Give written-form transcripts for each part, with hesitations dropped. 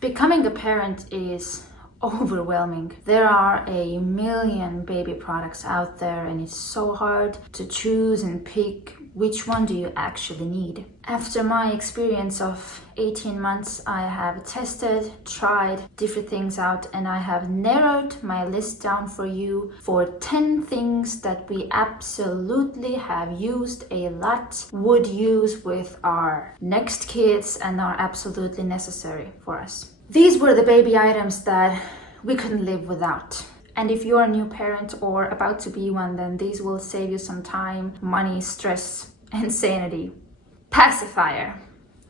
Becoming a parent is overwhelming. There are a million baby products out there and it's so hard to choose and pick which one do you actually need. After my experience of 18 months, I have tested, tried different things out, and I have narrowed my list down for you for 10 things that we absolutely have used a lot, would use with our next kids, and are absolutely necessary for us. These were the baby items that we couldn't live without. And if you're a new parent or about to be one, then these will save you some time, money, stress, and sanity. Pacifier.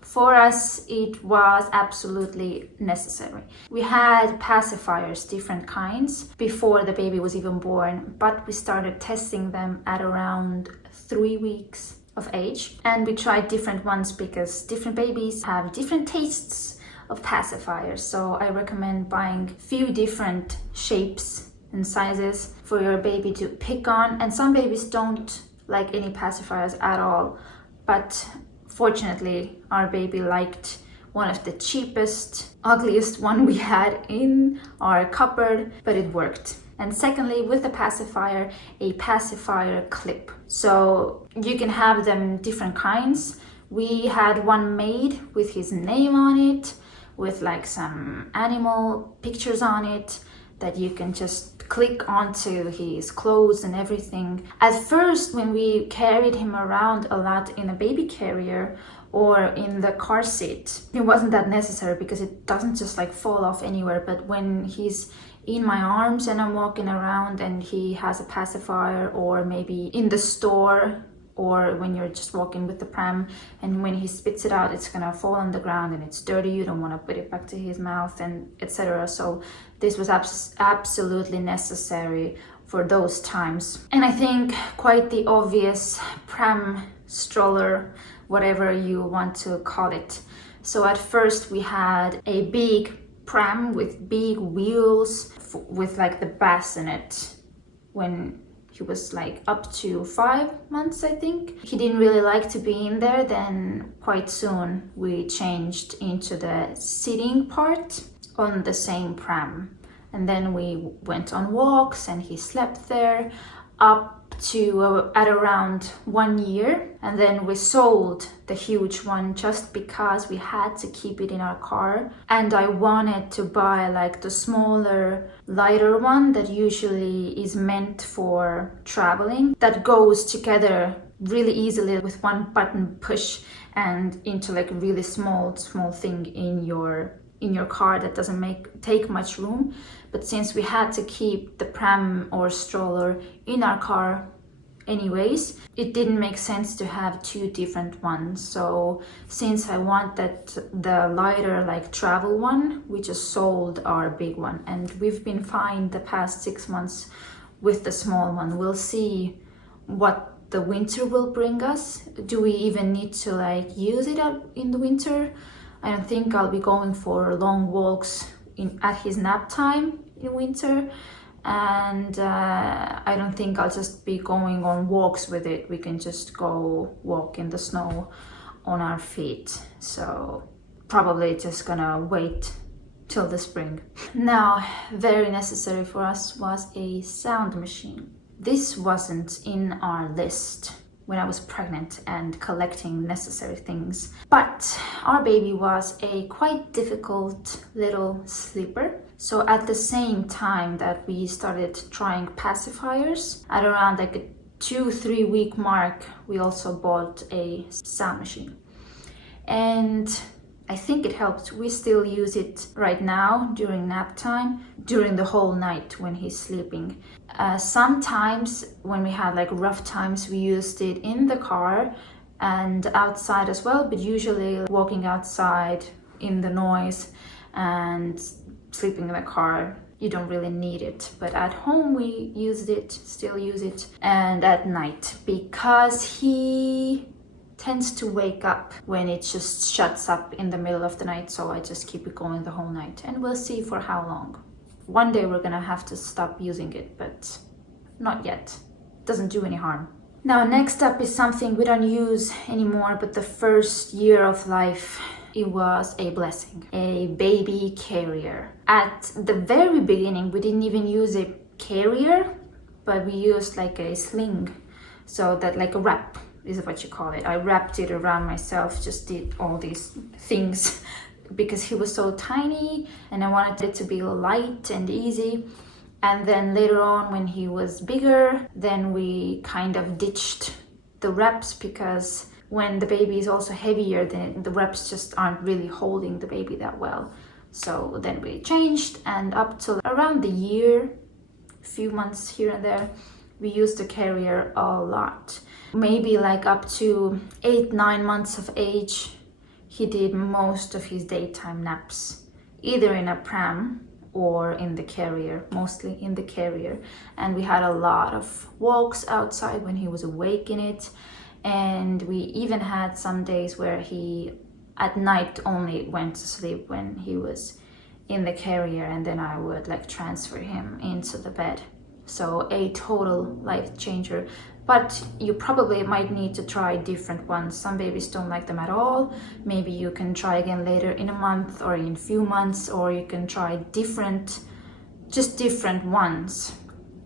For us, it was absolutely necessary. We had pacifiers, different kinds, before the baby was even born, but we started testing them at around 3 weeks of age. And we tried different ones because different babies have different tastes of pacifiers. So I recommend buying a few different shapes and sizes for your baby to pick on. And some babies don't like any pacifiers at all, but fortunately our baby liked one of the cheapest, ugliest one we had in our cupboard, but it worked. And secondly, with the pacifier, a pacifier clip. So you can have them different kinds. We had one made with his name on it, with like some animal pictures on it, that you can just click onto his clothes and everything. At first, when we carried him around a lot in a baby carrier or in the car seat, it wasn't that necessary because it doesn't just like fall off anywhere. But when he's in my arms and I'm walking around and he has a pacifier, or maybe in the store, or when you're just walking with the pram, and when he spits it out, it's gonna fall on the ground and it's dirty, you don't want to put it back to his mouth, and etc. So this was absolutely necessary for those times. And I think quite the obvious pram, stroller, whatever you want to call it. So at first we had a big pram with big wheels with like the bassinet when he was like up to 5 months, I think. He didn't really like to be in there. Then quite soon we changed into the sitting part on the same pram. And then we went on walks and he slept there up to at around 1 year. And then we sold the huge one just because we had to keep it in our car. And I wanted to buy like the smaller, lighter one that usually is meant for traveling, that goes together really easily with one button push and into like a really small thing in your car that doesn't take much room. But since we had to keep the pram or stroller in our car anyways, it didn't make sense to have two different ones. So since I wanted the lighter like travel one, we just sold our big one, and we've been fine the past 6 months with the small one. We'll see what the winter will bring us. Do we even need to like use it in the winter? I don't think I'll be going for long walks at his nap time in winter, and I don't think I'll just be going on walks with it. We can just go walk in the snow on our feet. So probably just gonna wait till the spring. Now, very necessary for us was a sound machine. This wasn't in our list when I was pregnant and collecting necessary things. But our baby was a quite difficult little sleeper. So at the same time that we started trying pacifiers, at around like a 2-3 week mark, we also bought a sound machine. And I think it helped. We still use it right now during nap time, during the whole night when he's sleeping. Sometimes when we had like rough times, we used it in the car and outside as well, but usually walking outside in the noise and sleeping in the car, you don't really need it. But at home we used it, still use it, and at night, because he tends to wake up when it just shuts up in the middle of the night. So I just keep it going the whole night, and we'll see for how long. One day we're gonna have to stop using it, but not yet. Doesn't do any harm. Now, next up is something we don't use anymore, but the first year of life It was a blessing. A baby carrier. At the very beginning, we didn't even use a carrier, but we used like a sling. So that, like a wrap is what you call it. I wrapped it around myself, just did all these things because he was so tiny and I wanted it to be light and easy. And then later on when he was bigger, then we kind of ditched the wraps, because when the baby is also heavier, then the wraps just aren't really holding the baby that well. So then we changed, and up till around the year, few months here and there, we used the carrier a lot. Maybe like up to 8-9 months of age, he did most of his daytime naps, either in a pram or in the carrier, mostly in the carrier. And we had a lot of walks outside when he was awake in it. And we even had some days where he at night only went to sleep when he was in the carrier, and then I would like transfer him into the bed. So a total life changer. But you probably might need to try different ones. Some babies don't like them at all. Maybe you can try again later in a month or in a few months, or you can try different ones.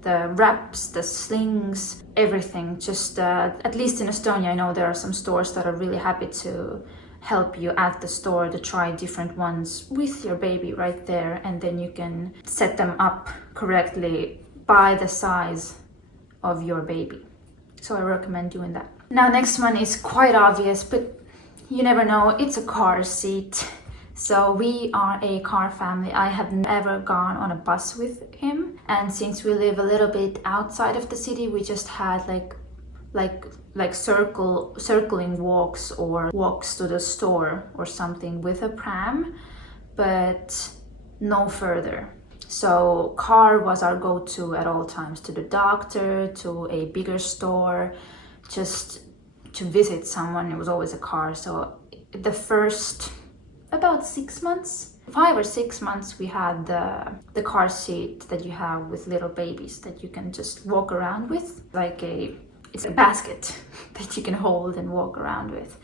The wraps, the slings, everything. Just at least in Estonia, I know there are some stores that are really happy to help you at the store to try different ones with your baby right there, and then you can set them up correctly by the size of your baby. So I recommend doing that. Now next one is quite obvious, but you never know, it's a car seat. So we are a car family. I have never gone on a bus with him, and since we live a little bit outside of the city, we just had like circling walks or walks to the store or something with a pram, but no further. So car was our go-to at all times, to the doctor, to a bigger store, just to visit someone. It was always a car. So the first about 6 months, 5 or 6 months, we had the car seat that you have with little babies that you can just walk around with, it's a basket that you can hold and walk around with.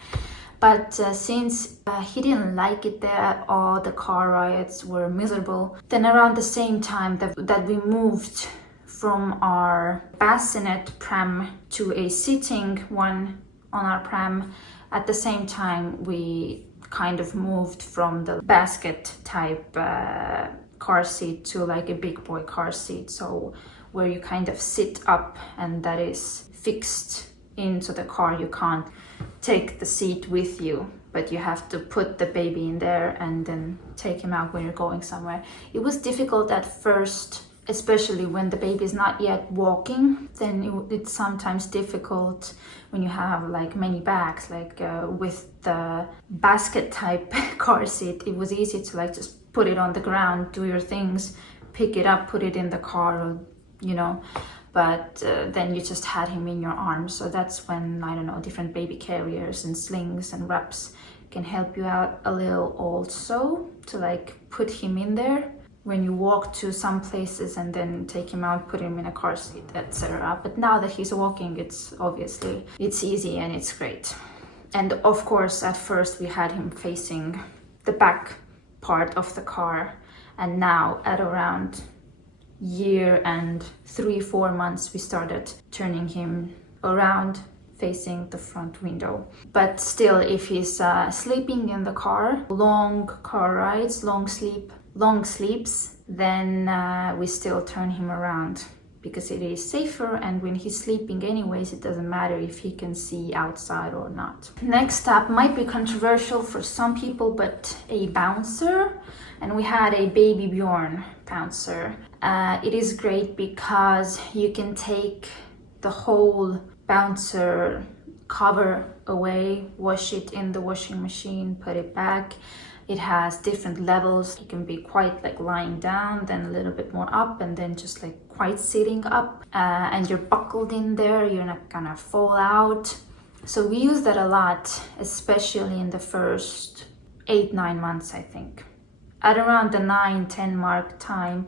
But since he didn't like it there at all, the car rides were miserable, then around the same time that we moved from our bassinet pram to a sitting one on our pram, at the same time we kind of moved from the basket type car seat to like a big boy car seat, so where you kind of sit up and that is fixed into the car. You can't take the seat with you, but you have to put the baby in there and then take him out when you're going somewhere. It was difficult at first, especially when the baby is not yet walking. Then it's sometimes difficult when you have like many bags, with the basket type car seat. It was easy to like just put it on the ground, do your things, pick it up, put it in the car, but then you just had him in your arms. So that's when, I don't know, different baby carriers and slings and wraps can help you out a little also, to like put him in there when you walk to some places and then take him out, put him in a car seat, etc. But now that he's walking, it's easy and it's great. And of course, at first we had him facing the back part of the car, and now at around year and 3-4 months we started turning him around facing the front window. But still, if he's sleeping in the car, long car rides, long sleeps, then we still turn him around because it is safer, and when he's sleeping anyways, it doesn't matter if he can see outside or not. Next up might be controversial for some people, but a bouncer. And we had a baby Bjorn bouncer. It is great because you can take the whole bouncer cover away, wash it in the washing machine, put it back. It has different levels. It can be quite like lying down, then a little bit more up, and then just like quite sitting up. And you're buckled in there, you're not gonna fall out. So we use that a lot, especially in the first 8-9 months, I think. At around the 9-10 mark time,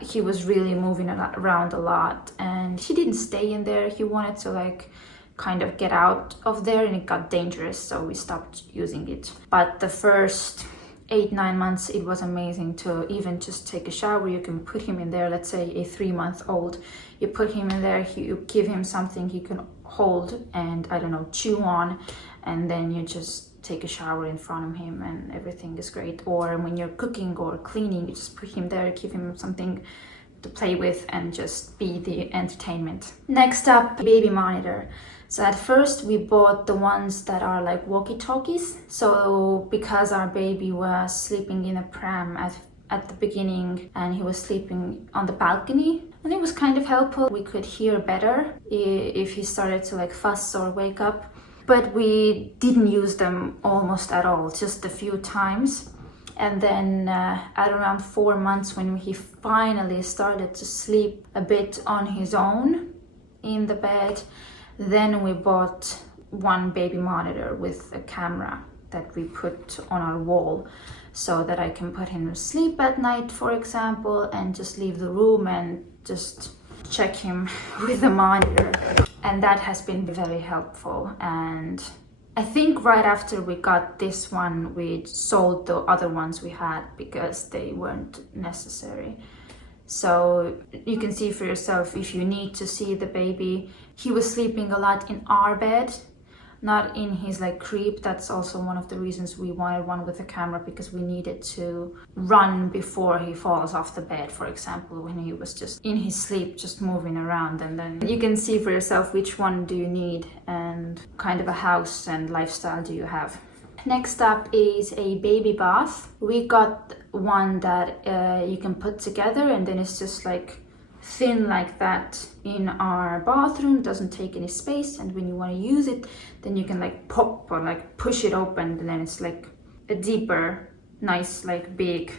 he was really moving around a lot, and he didn't stay in there. He wanted to like kind of get out of there, and it got dangerous, so we stopped using it. But the first 8-9 months, it was amazing to even just take a shower. You can put him in there, let's say a 3-month-old, you put him in there, you give him something he can hold and, I don't know, chew on, and then you just take a shower in front of him and everything is great. Or when you're cooking or cleaning, you just put him there, give him something to play with and just be the entertainment. Next up, baby monitor. So at first we bought the ones that are like walkie-talkies. So because our baby was sleeping in a pram at the beginning, and he was sleeping on the balcony, and it was kind of helpful. We could hear better if he started to like fuss or wake up. But we didn't use them almost at all, just a few times. And then at around 4 months, when he finally started to sleep a bit on his own in the bed, then we bought one baby monitor with a camera that we put on our wall, so that I can put him to sleep at night, for example, and just leave the room and just check him with the monitor. And that has been very helpful. And I think right after we got this one, we sold the other ones we had because they weren't necessary. So you can see for yourself if you need to see the baby. He was sleeping a lot in our bed, not in his like crib. That's also one of the reasons we wanted one with a camera, because we needed to run before he falls off the bed, for example, when he was just in his sleep, just moving around. And then you can see for yourself which one do you need and kind of a house and lifestyle do you have. Next up is a baby bath. We got one that you can put together, and then it's just like thin like that in our bathroom, doesn't take any space, and when you want to use it, then you can like pop or like push it open, and then it's like a deeper, nice, like big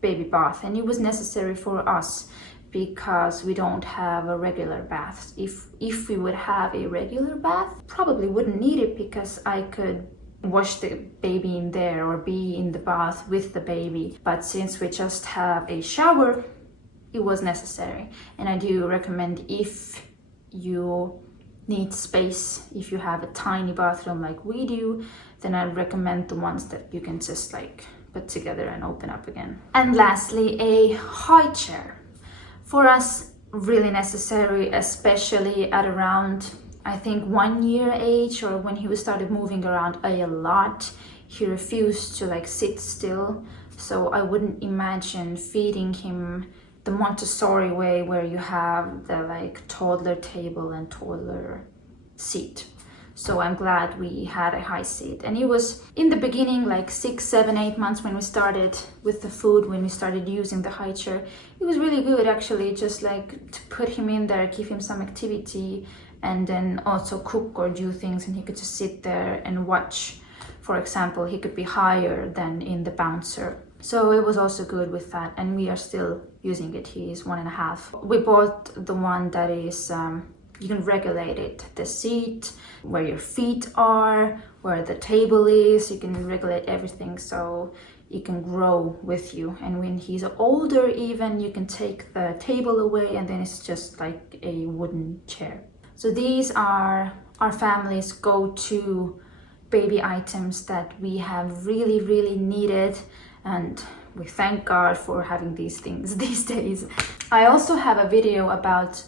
baby bath. And it was necessary for us because we don't have a regular bath. If we would have a regular bath, probably wouldn't need it, because I could wash the baby in there or be in the bath with the baby. But since we just have a shower, it was necessary. And I do recommend, if you need space, if you have a tiny bathroom like we do, then I recommend the ones that you can just like put together and open up again. And lastly, a high chair. For us, really necessary, especially at around, I think, 1 year age, or when he started moving around a lot. He refused to like sit still, so I wouldn't imagine feeding him the Montessori way, where you have the like toddler table and toddler seat. So I'm glad we had a high seat. And it was in the beginning, like 6, 7, 8 months when we started with the food, when we started using the high chair, it was really good actually, just like to put him in there, give him some activity, and then also cook or do things, and he could just sit there and watch. For example, he could be higher than in the Bouncer. So it was also good with that, and we are still using it. He is 1.5. We bought the one that is, you can regulate it, the seat, where your feet are, where the table is, you can regulate everything, so it can grow with you. And when he's older even, you can take the table away, and then it's just like a wooden chair. So these are our family's go-to baby items that we have really, really needed, and we thank God for having these things these days. I also have a video about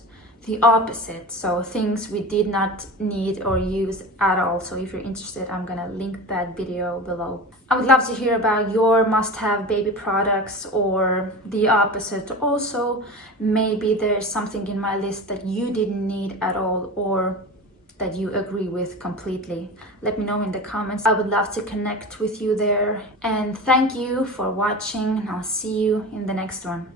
the opposite, so things we did not need or use at all. So if you're interested, I'm gonna link that video below. I would love to hear about your must-have baby products, or the opposite also. Maybe there's something in my list that you didn't need at all, or that you agree with completely. Let me know in the comments. I would love to connect with you there. And thank you for watching, and I'll see you in the next one.